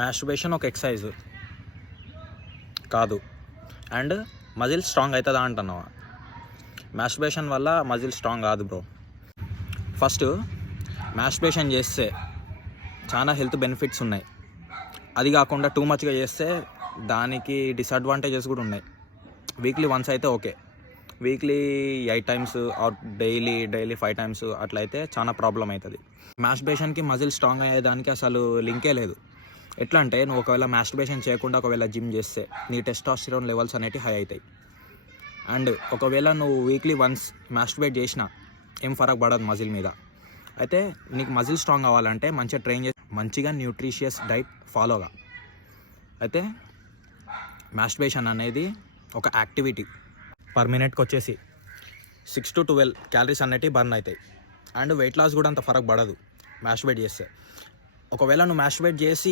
Masturbation ఒక exercise కాదు. And muscle strong అవుతుందా అంటున్నావా? మాస్టర్బేషన్ వల్ల మజిల్ స్ట్రాంగ్ కాదు బ్రో. ఫస్ట్ మాస్టర్బేషన్ చేస్తే చాలా హెల్త్ బెనిఫిట్స్ ఉన్నాయి. అది కాకుండా టూ మచ్గా చేస్తే దానికి డిసడ్వాంటేజెస్ కూడా ఉన్నాయి. వీక్లీ వన్స్ అయితే okay, weekly 8 times or daily 5 times అట్లా అయితే చాలా ప్రాబ్లం అవుతుంది. మాస్టర్బేషన్కి మజిల్ స్ట్రాంగ్ అయ్యేదానికి అసలు లింకే లేదు. ఎట్లా అంటే నువ్వు ఒకవేళ మాస్టర్బేషన్ చేయకుండా ఒకవేళ జిమ్ చేస్తే నీ టెస్టాస్టెరోన్ లెవెల్స్ అనేవి హై అవుతాయి. అండ్ ఒకవేళ నువ్వు వీక్లీ వన్స్ మాస్టర్బేట్ చేసినా ఏం ఫరక్ పడదు మజిల్ మీద. అయితే నీకు మజిల్ స్ట్రాంగ్ అవ్వాలంటే మంచిగా ట్రైన్ చేసి మంచిగా న్యూట్రిషియస్ డైట్ ఫాలోగా. అయితే మాస్టర్బేషన్ అనేది ఒక యాక్టివిటీ. పర్ మినిట్కి వచ్చేసి 6 to 12 క్యాలరీస్ అనేటివి బర్న్ అవుతాయి. అండ్ వెయిట్ లాస్ కూడా అంత ఫరక్ పడదు మాస్టర్బేట్ చేస్తే. ఒకవేళ నువ్వు మాస్టర్బేట్ చేసి